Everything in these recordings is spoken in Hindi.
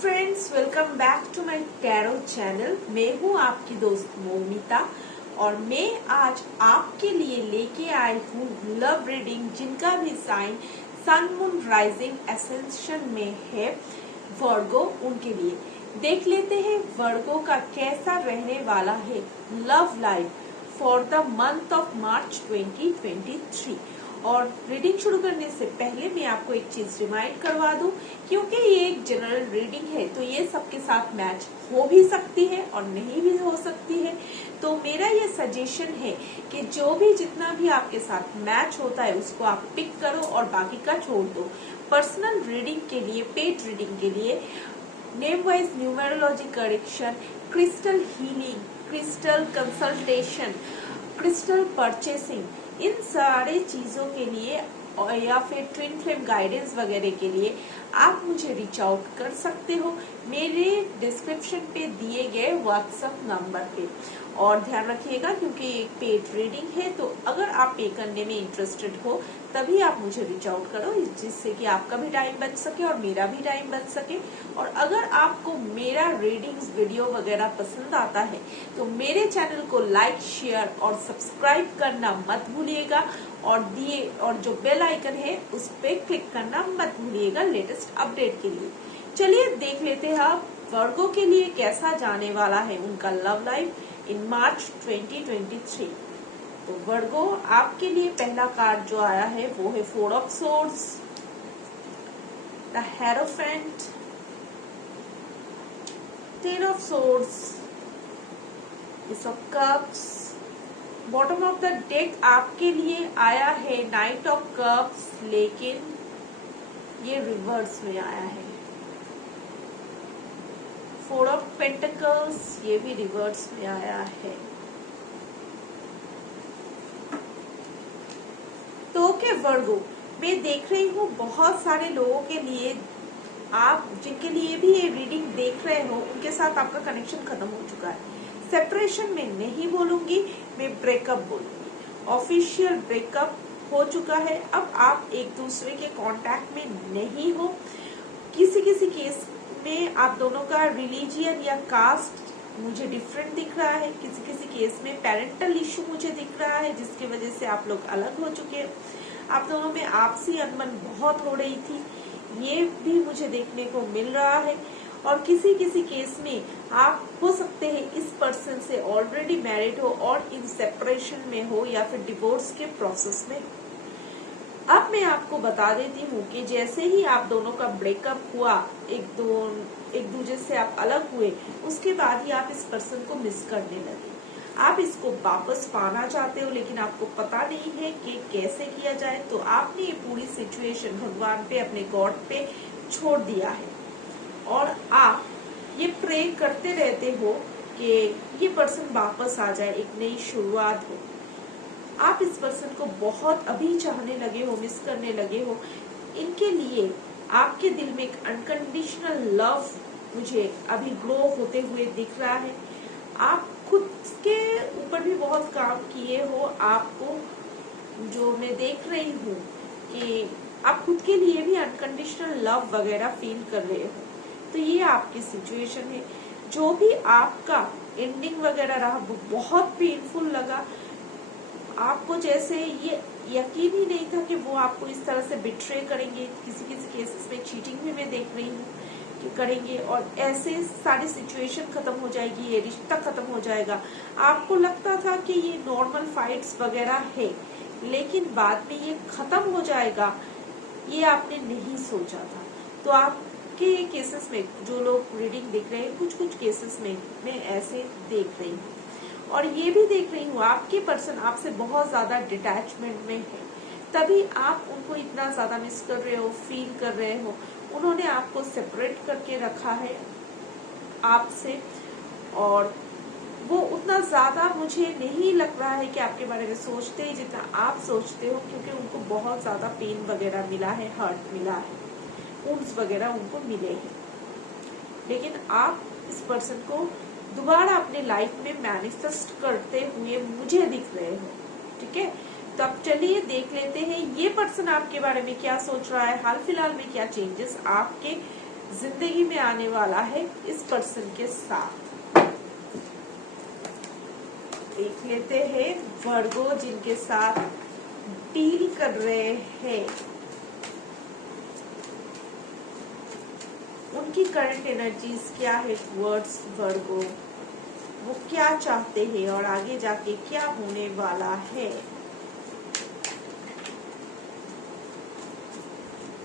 Friends, welcome back to my tarot channel. मैं हूँ आपकी दोस्त मोमिता और मैं आज आपके लिए लेके आई हूँ लव रीडिंग जिनका भी sign sun moon rising ascension में है, वर्गो। उनके लिए देख लेते हैं वर्गो का कैसा रहने वाला है love life for the month of March 2023। और रीडिंग शुरू करने से पहले मैं आपको एक चीज रिमाइंड करवा दूं, क्योंकि ये एक जनरल रीडिंग है तो ये सबके साथ मैच हो भी सकती है और नहीं भी हो सकती है। तो मेरा ये सजेशन है कि जो भी जितना भी आपके साथ मैच होता है उसको आप पिक करो और बाकी का छोड़ दो। पर्सनल रीडिंग के लिए, पेड रीडिंग के लिए name wise numerology correction, crystal healing, crystal consultation, crystal purchasing, इन सारे चीजों के लिए या फिर ट्विन फ्लेम गाइडेंस वगैरह के लिए आप मुझे रीच आउट कर सकते हो मेरे डिस्क्रिप्शन पे दिए गए व्हाट्सएप नंबर पे। और ध्यान रखिएगा, क्योंकि एक पेड रीडिंग है तो अगर आप पे करने में इंटरेस्टेड हो तभी आप मुझे रीच आउट करो, जिससे कि आपका भी टाइम बच सके और मेरा भी टाइम बच सके। और अगर आपको मेरा रीडिंग्स वीडियो वगैरह पसंद आता है तो मेरे चैनल को लाइक, शेयर और सब्सक्राइब करना मत भूलिएगा और जो बेल आइकन है उस पे क्लिक करना मत भूलिएगा लेटेस्ट अपडेट के लिए। चलिए देख लेते हैं आप वर्गो के लिए कैसा जाने वाला है उनका लव लाइफ इन मार्च 2023। तो वर्गो आपके लिए पहला कार्ड जो आया है वो है 4 of swords, the hierophant, 10 of swords, S of cups. Bottom of the deck आपके लिए आया है नाइट ऑफ कप्स, लेकिन ये रिवर्स में आया है। 4 ऑफ पेंटिकल्स, ये भी रिवर्स में आया है। तो ओके वर्गो, मैं देख रही हूँ बहुत सारे लोगों के लिए, आप जिनके लिए भी ये रीडिंग देख रहे हो उनके साथ आपका कनेक्शन खत्म हो चुका है। सेपरेशन में नहीं बोलूंगी, मैं ब्रेकअप बोलूंगी। ऑफिशियल ब्रेकअप हो चुका है, अब आप एक दूसरे के कांटेक्ट में नहीं हो। किसी किसी केस में आप दोनों का रिलीजियन या कास्ट मुझे डिफरेंट दिख रहा है, किसी किसी केस में पेरेंटल इश्यू मुझे दिख रहा है जिसकी वजह से आप लोग अलग हो चुके हैं। आप दोनों में आपसी अनबन बहुत हो रही थी, ये भी मुझे देखने को मिल रहा है। और किसी किसी केस में आप हो सकते हैं इस पर्सन से ऑलरेडी मैरिड हो और इन सेपरेशन में हो या फिर डिवोर्स के प्रोसेस में। अब मैं आपको बता देती हूँ कि जैसे ही आप दोनों का ब्रेकअप हुआ, एक दूसरे से आप अलग हुए, उसके बाद ही आप इस पर्सन को मिस करने लगे। आप इसको वापस पाना चाहते हो लेकिन आपको पता नहीं है कि कैसे किया जाए, तो आपने ये पूरी सिचुएशन भगवान पे, अपने गॉड पे छोड़ दिया है और आप ये प्रे करते रहते हो कि ये पर्सन वापस आ जाए, एक नई शुरुआत हो। आप इस पर्सन को बहुत अभी चाहने लगे हो, मिस करने लगे हो। इनके लिए आपके दिल में एक अनकंडीशनल लव मुझे अभी ग्रो होते हुए दिख रहा है। आप खुद के ऊपर भी बहुत काम किए हो, आपको जो मैं देख रही हूँ कि आप खुद के लिए भी अनकंडीशनल लव वगैरह फील कर रहे हो। तो ये आपकी सिचुएशन है। जो भी आपका एंडिंग वगैरह रहा वो बहुत पेनफुल लगा। आपको जैसे ये यकीन ही नहीं था कि वो आपको इस तरह से बिट्रे करेंगे। किसी किसी केसेस में चीटिंग भी मैं देख रही हूँ कि करेंगे और ऐसे सारी सिचुएशन खत्म हो जाएगी, ये रिश्ता खत्म हो जाएगा। आपको लगता था कि ये नॉर्मल फाइट्स वगैरह है लेकिन बाद में ये खत्म हो जाएगा, ये आपने नहीं सोचा था। तो आपके केसेस में जो लोग रीडिंग देख रहे हैं, कुछ कुछ केसेस में मैं ऐसे देख रही हूँ और ये भी देख रही हूँ आपके पर्सन आपसे बहुत ज्यादा डिटैचमेंट में है, तभी आप उनको इतना ज्यादा मिस कर रहे हो, फील कर रहे हो। उन्होंने आपको सेपरेट करके रखा है आपसे और वो उतना ज्यादा मुझे नहीं लग रहा है कि आपके बारे में सोचते हैं जितना आप सोचते हो, क्योंकि उनको बहुत ज्यादा पेन वगैरह मिला है, हर्ट मिला है, वुंड्स वगैरह उनको मिले हैं। लेकिन आप इस पर्सन को दोबारा अपने लाइफ में मैनिफेस्ट करते हुए मुझे दिख रहे हो। ठीक है, तो अब चलिए देख लेते हैं ये पर्सन आपके बारे में क्या सोच रहा है, हाल फिलहाल में क्या चेंजेस आपके जिंदगी में आने वाला है इस पर्सन के साथ। देख लेते हैं वर्गो जिनके साथ डील कर रहे हैं, उनकी करंट एनर्जीज क्या है टुवर्ड्स वर्गो, वो क्या चाहते हैं और आगे जाके क्या होने वाला है।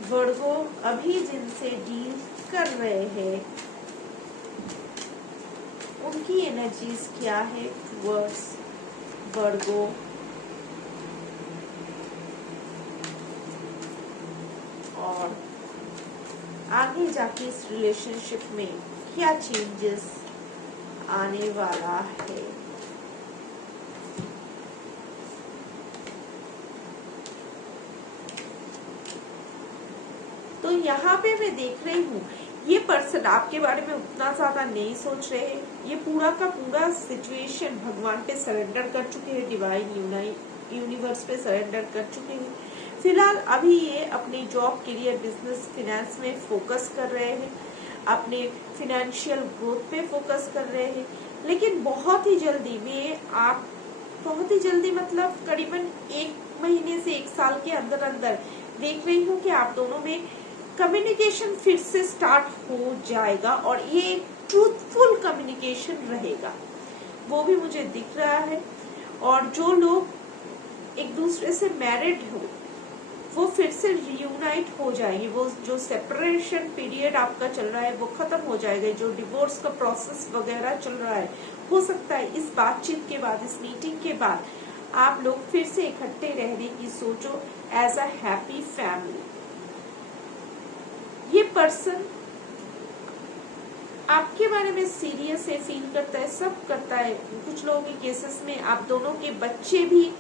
वर्गो अभी जिनसे डील कर रहे हैं उनकी एनर्जीज क्या है टुवर्ड्स वर्गो, और आगे जाके इस रिलेशनशिप में क्या चेंजेस आने वाला है। तो यहाँ पे मैं देख रही हूँ ये पर्सन आपके बारे में उतना ज्यादा नहीं सोच रहे हैं, ये पूरा का पूरा सिचुएशन भगवान पे सरेंडर कर चुके हैं, डिवाइन यूनिवर्स पे सरेंडर कर चुके हैं। फिलहाल अभी ये अपनी जॉब, करियर, बिजनेस, फिनेंस में फोकस कर रहे हैं, अपने फिनेंशियल ग्रोथ पे फोकस कर रहे हैं। लेकिन बहुत ही जल्दी में आप, बहुत ही जल्दी मतलब करीबन 1 महीने से 1 साल के अंदर अंदर देख रही हूँ कि आप दोनों में कम्युनिकेशन फिर से स्टार्ट हो जाएगा और ये एक ट्रूथफुल कम्युनिकेशन रहेगा, वो भी मुझे दिख रहा है। और जो लोग एक दूसरे से मैरिड हो वो फिर से रियूनाइट हो जाएंगे, वो जो सेपरेशन पीरियड आपका चल रहा है वो खत्म हो जाएगा, जो डिवोर्स का प्रोसेस वगैरह चल रहा है, हो सकता है इस बातचीत के बाद, इस मीटिंग के बाद आप लोग फिर से इकट्ठे रहने की सोचो एज अ हैप्पी फैमिली। ये पर्सन आपके बारे में सीरियस है, फील करता है, सब करता है। कुछ लोगों के केसेस में आप दोनों के बच्चे भी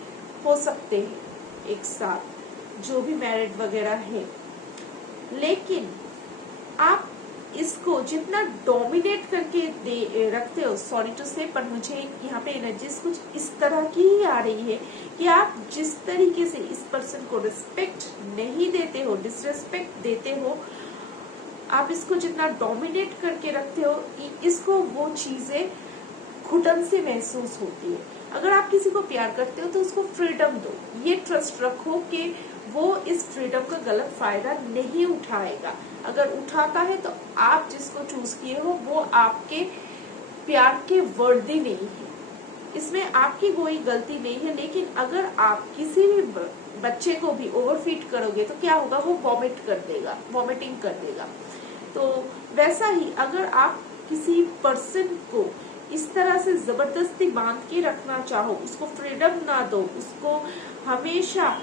हो सकते हैं एक साथ, जो भी मैरिड वगैरह है। लेकिन आप इसको जितना डोमिनेट करके रखते हो, सॉरी टू से, पर मुझे यहाँ पे एनर्जीज कुछ इस तरह की ही आ रही है कि आप जिस तरीके से इस पर्सन को रिस्पेक्ट नहीं देते हो, डिसरिस्पेक्ट देते हो, आप इसको जितना डोमिनेट करके रखते हो, इसको वो चीजें घुटन से महसूस होती है। अगर आप किसी को प्यार करते हो तो उसको फ्रीडम दो, ये ट्रस्ट रखो कि वो इस फ्रीडम का गलत फायदा नहीं उठाएगा। अगर उठाता है तो आप जिसको चूज किए हो वो आपके प्यार के वर्दी नहीं है, इसमें आपकी कोई गलती नहीं है। लेकिन अगर आप किसी भी बच्चे को भी ओवरफीड करोगे तो क्या होगा, वो वॉमिट कर देगा, वॉमिटिंग कर देगा। तो वैसा ही अगर आप किसी पर्सन को इस तरह से जबरदस्ती बांध के रखना चाहो, उसको फ्रीडम ना दो, उसको हमेशा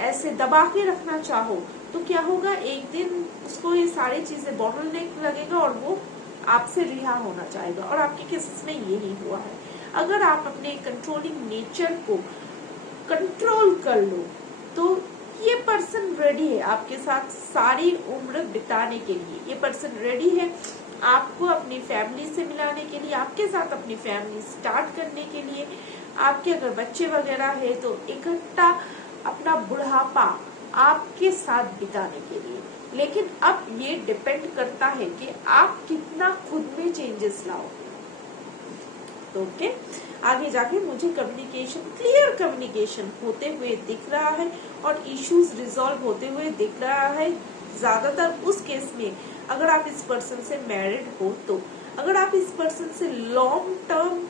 ऐसे दबा के रखना चाहो, तो क्या होगा, एक दिन उसको ये सारी चीजें बॉटलनेक लगेगा और वो आपसे रिहा होना चाहेगा। और आपके केसेस में यही हुआ है। अगर आप अपने कंट्रोलिंग नेचर को कंट्रोल कर लो तो ये पर्सन रेडी है आपके साथ सारी उम्र बिताने के लिए। ये पर्सन रेडी है आपको अपनी फैमिली से मिलाने के लिए, आपके साथ अपनी फैमिली स्टार्ट करने के लिए। आपके अगर बच्चे वगैरह है तो इकट्ठा अपना बुढ़ापा आपके साथ बिताने के लिए। लेकिन अब ये डिपेंड करता है कि आप कितना खुद में चेंजेस लाओ। तो ओके, आगे जाके मुझे कम्युनिकेशन, क्लियर कम्युनिकेशन होते हुए दिख रहा है और इश्यूज रिजॉल्व होते हुए दिख रहा है। ज्यादातर उस केस में अगर आप इस पर्सन से मैरिड हो तो, अगर आप इस पर्सन से लॉन्ग टर्म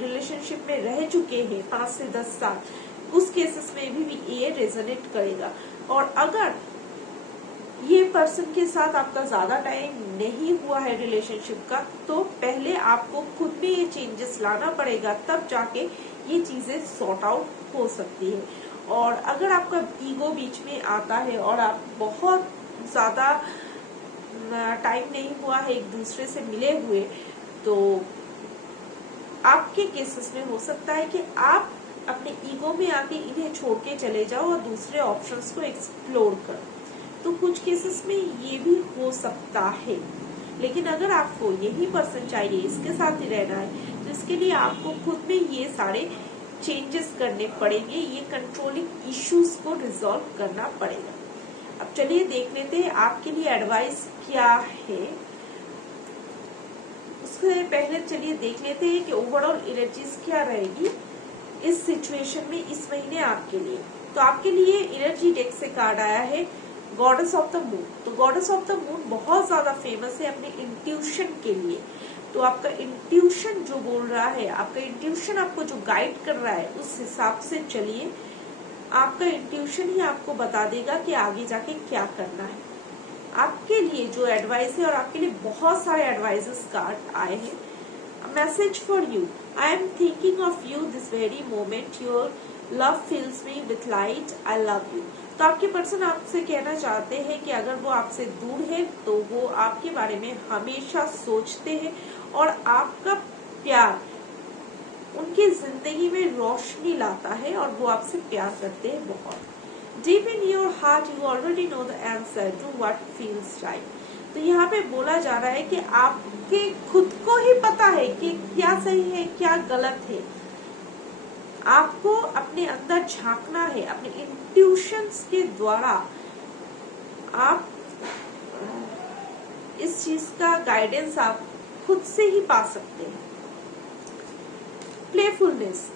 रिलेशनशिप में रह चुके हैं 5 से 10 साल, उस केसेस में भी ये रेजोनेट करेगा। और अगर ये पर्सन के साथ आपका ज्यादा टाइम नहीं हुआ है रिलेशनशिप का, तो पहले आपको खुद में ये चेंजेस लाना पड़ेगा, तब जाके ये चीजें सॉर्ट आउट हो सकती है। और अगर आपका ईगो बीच में आता है और आप बहुत ज्यादा टाइम नहीं हुआ है एक दूसरे से मिले हुए, तो आपके केसेस में हो सकता है कि आप अपने ईगो में आके इन्हें छोड़ के चले जाओ और दूसरे ऑप्शंस को एक्सप्लोर करो। तो कुछ केसेस में ये भी हो सकता है। लेकिन अगर आपको यही पर्सन चाहिए, इसके साथ ही रहना है, तो इसके लिए आपको खुद में ये सारे चेंजेस करने पड़ेंगे, ये कंट्रोलिंग इश्यूज को रिजॉल्व करना पड़ेगा। अब चलिए देख लेते हैं आपके लिए एडवाइस क्या है। उससे पहले चलिए देख लेते हैं कि ओवरऑल एनर्जीज क्या रहेगी इस सिचुएशन में इस महीने आपके लिए। तो आपके लिए एनर्जी डेक से कार्ड आया है गॉडेस ऑफ द मून। तो गॉडेस ऑफ द मून बहुत ज्यादा फेमस है अपने इंट्यूशन के लिए। तो आपका इंट्यूशन जो बोल रहा है, आपका इंट्यूशन आपको जो गाइड कर रहा है, उस हिसाब से चलिए। आपका इंट्यूशन ही आपको बता देगा कि आगे जाके क्या करना है। आपके लिए जो एडवाइस है, और आपके लिए बहुत सारे एडवाइजेस कार्ड आए हैं। Message for you, I am thinking of you this very moment, your love fills me with light, I love you. तो आपके पर्सन आपसे कहना चाहते हैं कि अगर वो आपसे दूर है तो वो आपके बारे में हमेशा सोचते हैं और आपका प्यार उनकी जिंदगी में रोशनी लाता है और वो आपसे प्यार करते हैं बहुत। Deep in your heart you already know the answer to what feels right. तो यहाँ पे बोला जा रहा है कि आपके खुद को ही पता है कि क्या सही है क्या गलत है। आपको अपने अंदर झांकना है, अपने इंट्यूशंस के द्वारा आप इस चीज का गाइडेंस आप खुद से ही पा सकते हैं। Playfulness,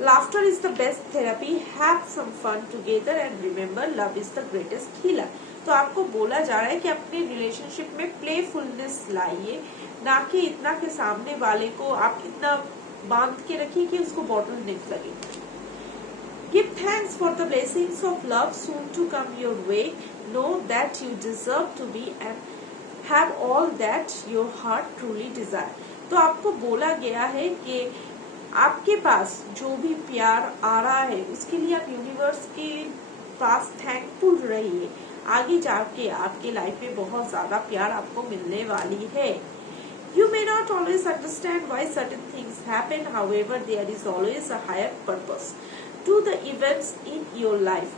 laughter is the best therapy, have some fun together and remember love is the greatest healer. तो आपको बोला जा रहा है कि अपने रिलेशनशिप में प्लेफुलनेस लाइए, ना कि इतना के सामने वाले को आप इतना बांध के रखिए कि उसको बॉटल नेक लगे। Give thanks for the blessings of love soon to come your way, know that you deserve to be and have all that your heart truly desire. तो आपको बोला गया है कि आपके पास जो भी प्यार आ रहा है उसके लिए आप यूनिवर्स के पास थैंकफुल रहिए। आगे जाके आपके लाइफ में बहुत ज्यादा प्यार आपको मिलने वाली है। You may not always understand why certain things happen, however, there is always a higher purpose to the events in your life.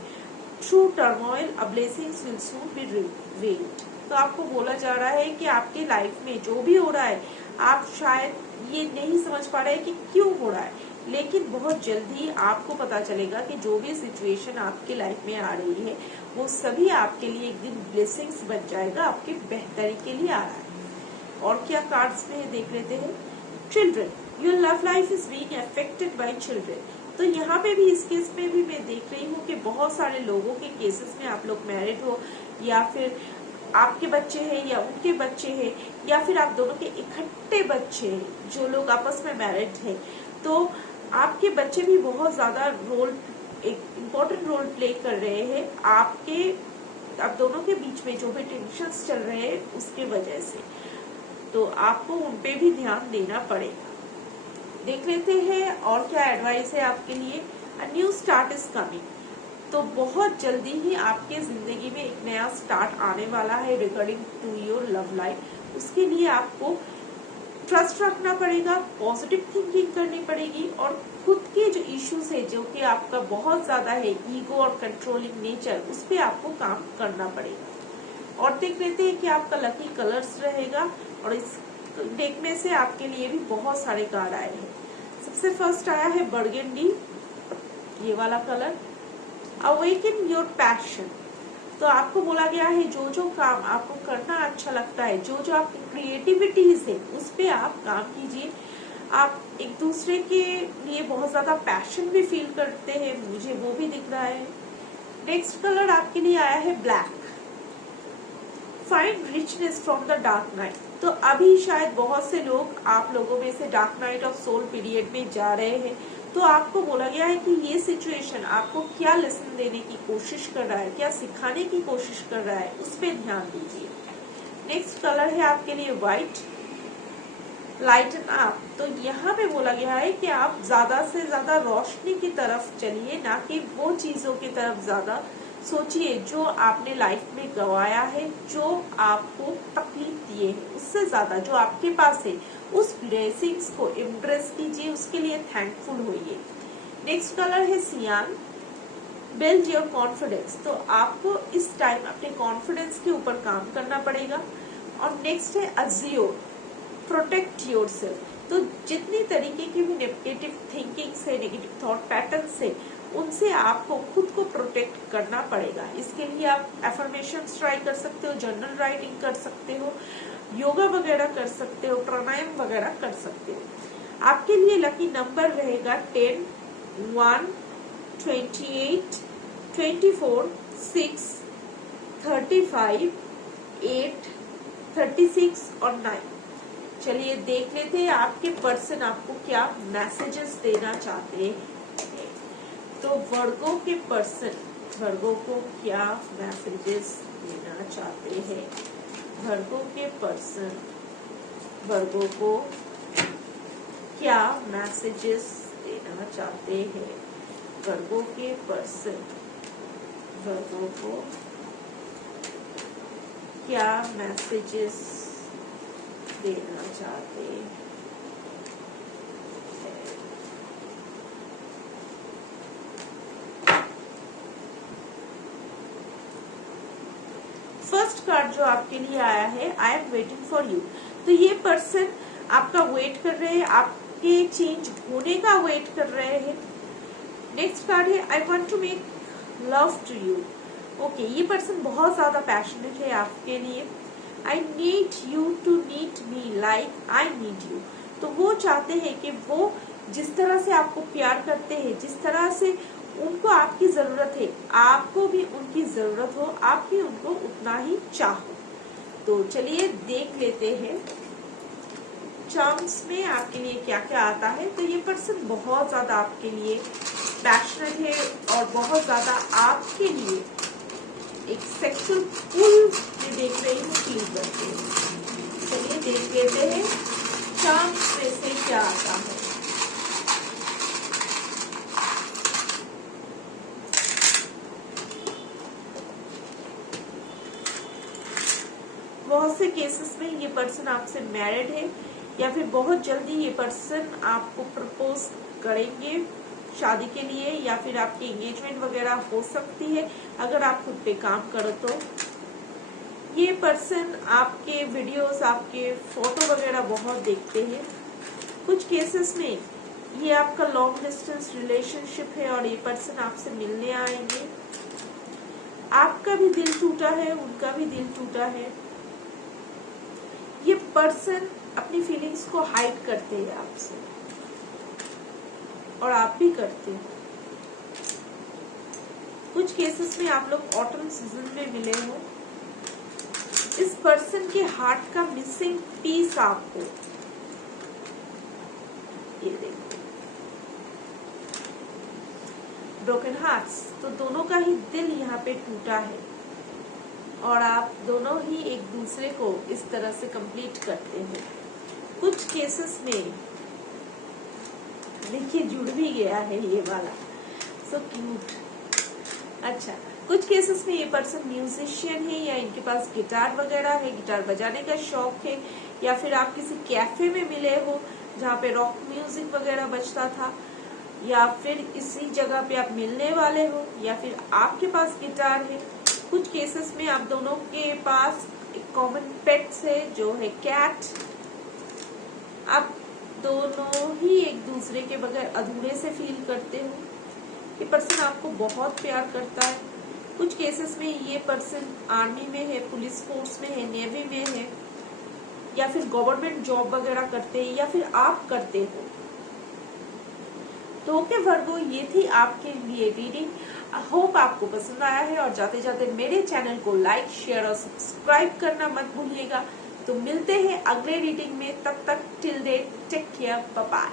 Through turmoil, a blessings will soon be revealed. तो आपको बोला जा रहा है कि आपके लाइफ में जो भी हो रहा है, आप शायद ये नहीं समझ पा रहे कि क्यों हो रहा है, लेकिन बहुत जल्दी आपको पता चलेगा कि जो भी सिचुएशन आपके लाइफ में आ रही है वो सभी आपके लिए एक दिन ब्लेसिंग्स बन जाएगा, आपके बेहतरी के लिए आ रहा है। और क्या कार्ड्स में देख लेते हैं। Children, your love life is being affected by children. तो यहाँ पे भी इस केस में भी मैं देख रही हूँ कि बहुत सारे लोगों के केसेस में आप लोग मैरिड हो, या फिर आपके बच्चे हैं या उनके बच्चे हैं, या फिर आप दोनों के इकट्ठे बच्चे हैं जो लोग आपस में मैरिड हैं। तो आपके बच्चे भी बहुत ज्यादा एक इम्पोर्टेंट रोल प्ले कर रहे हैं आप दोनों के बीच में जो भी टेंशंस चल रहे हैं उसके वजह से। तो आपको उन पे भी ध्यान देना पड़ेगा। देख लेते हैं और क्या एडवाइस है आपके लिए। A new start is coming. तो बहुत जल्दी ही आपके जिंदगी में एक नया स्टार्ट आने वाला है regarding to your love life. उसके लिए आपको ट्रस्ट रखना पड़ेगा, पॉजिटिव थिंकिंग करनी पड़ेगी, और खुद के जो इश्यूज है जो कि आपका बहुत ज्यादा है, ईगो और कंट्रोलिंग नेचर, उस पर आपको काम करना पड़ेगा। और देख लेते हैं कि आपका लकी कलर्स रहेगा, और इस डेक में से आपके लिए भी बहुत सारे कार्ड आए हैं। सबसे फर्स्ट आया है बर्गेंडी, ये वाला कलर। Awaken your passion. तो आपको बोला गया है जो जो काम आपको करना अच्छा लगता है, जो जो आपकी क्रिएटिविटीज है, उस पे आप काम कीजिए। आप एक दूसरे के लिए बहुत ज्यादा पैशन भी फील करते हैं, मुझे वो भी दिख रहा है। नेक्स्ट कलर आपके लिए आया है black. Find richness from the dark night. तो अभी शायद बहुत से लोग आप लोगों में से dark night of soul period में जा रहे हैं। तो आपको बोला गया है कि ये सिचुएशन आपको क्या लेसन देने की कोशिश कर रहा है, क्या सिखाने की कोशिश कर रहा है, उस पर ध्यान दीजिए। नेक्स्ट कलर है आपके लिए व्हाइट। Lighten up. तो यहाँ पे बोला गया है कि आप ज्यादा से ज्यादा रोशनी की तरफ चलिए, ना कि वो चीजों की तरफ ज्यादा सोचिए जो आपने लाइफ में गवाया है, जो आपको तकलीफ दिए है, उससे ज्यादा जो आपके पास है उस ब्लेसिंग्स को इम्प्रेस कीजिए, उसके लिए थैंकफुल होइए। नेक्स्ट कलर है सियान। Build your confidence. तो आपको इस टाइम अपने कॉन्फिडेंस के ऊपर काम करना पड़ेगा। और नेक्स्ट है अज्योर। Protect your self. तो जितनी तरीके की भी नेगेटिव थिंकिंग से, नेगेटिव थॉट पैटर्न से, उनसे आपको खुद को प्रोटेक्ट करना पड़ेगा। इसके लिए आप एफर्मेशंस ट्राई कर सकते हो, जर्नल राइटिंग कर सकते हो, योगा वगैरह कर सकते हो, प्राणायाम वगैरह कर सकते हो। आपके लिए लकी नंबर रहेगा 10, 1, 28, 24, 6, 35, 8, 36 और 9। चलिए देख लेते हैं आपके पर्सन आपको क्या मैसेजेस देना चाहते हैं। तो वर्गों के पर्सन वर्गों को क्या मैसेजेस देना चाहते हैं। वर्गों के पर्सन वर्गों को क्या मैसेजेस देना चाहते हैं। वर्गों के पर्सन वर्गों को क्या मैसेजेस देना चाहते हैं। फर्स्ट कार्ड जो आपके लिए आया है, I am waiting for you. तो ये पर्सन आपका वेट कर रहे हैं, आपके चेंज होने का वेट कर रहे हैं। नेक्स्ट कार्ड है, I want to make love to you. Okay, ये पर्सन बहुत ज्यादा पैशनेट है आपके लिए। I need you to need me like I need you. तो वो चाहते हैं कि वो जिस तरह से आपको प्यार करते हैं, जिस तरह से उनको आपकी जरूरत है, आपको भी उनकी जरूरत हो, आप भी उनको उतना ही चाहो। तो चलिए देख लेते हैं चार्म्स में आपके लिए क्या क्या आता है। तो ये पर्सन बहुत ज्यादा आपके लिए पैशनेट है और बहुत ज्यादा आपके लिए एक सेक्सुअल पुल में देख रही हूँ फील करते हैं। चलिए देख लेते हैं चार्म्स में से क्या आता है। बहुत से केसेस में ये पर्सन आपसे मैरिड है या फिर बहुत जल्दी ये पर्सन आपको प्रपोज करेंगे शादी के लिए, या फिर आपकी एंगेजमेंट वगैरह हो सकती है अगर आप खुद पे काम करो तो। ये पर्सन आपके वीडियोस, आपके फोटो वगैरह बहुत देखते हैं। कुछ केसेस में ये आपका लॉन्ग डिस्टेंस रिलेशनशिप है और ये पर्सन आपसे मिलने आएंगे। आपका भी दिल टूटा है, उनका भी दिल टूटा है। ये पर्सन अपनी फीलिंग्स को हाइड करते हैं आपसे और आप भी करते हैं। कुछ केसेस में आप लोग ऑटम सीजन में मिले हो। इस पर्सन के हार्ट का मिसिंग पीस आपको, ये देखो ब्रोकन हार्ट्स। तो दोनों का ही दिल यहाँ पे टूटा है और आप दोनों ही एक दूसरे को इस तरह से कंप्लीट करते हैं। कुछ केसेस में देखिए जुड़ भी गया है ये वाला, सो क्यूट। अच्छा, कुछ केसेस में ये पर्सन म्यूजिशियन है या इनके पास गिटार वगैरह है, गिटार बजाने का शौक है, या फिर आप किसी कैफे में मिले हो जहाँ पे रॉक म्यूजिक वगैरह बजता था, या फिर इसी जगह पे आप मिलने वाले हो, या फिर आपके पास गिटार है। कुछ केसेस में आप दोनों के पास एक कॉमन पेट्स है जो है कैट। आप दोनों ही एक दूसरे के बगैर अधूरे से फील करते हो। ये पर्सन आपको बहुत प्यार करता है। कुछ केसेस में ये पर्सन आर्मी में है, पुलिस फोर्स में है, नेवी में है, या फिर गवर्नमेंट जॉब वगैरह करते हैं, या फिर आप करते हो। तो ओके वर्गो, ये थी आपके लिए रीडिंग। आई होप आपको पसंद आया है और जाते जाते मेरे चैनल को लाइक, शेयर और सब्सक्राइब करना मत भूलिएगा। तो मिलते हैं अगले रीडिंग में, तब तक till then take care, bye bye.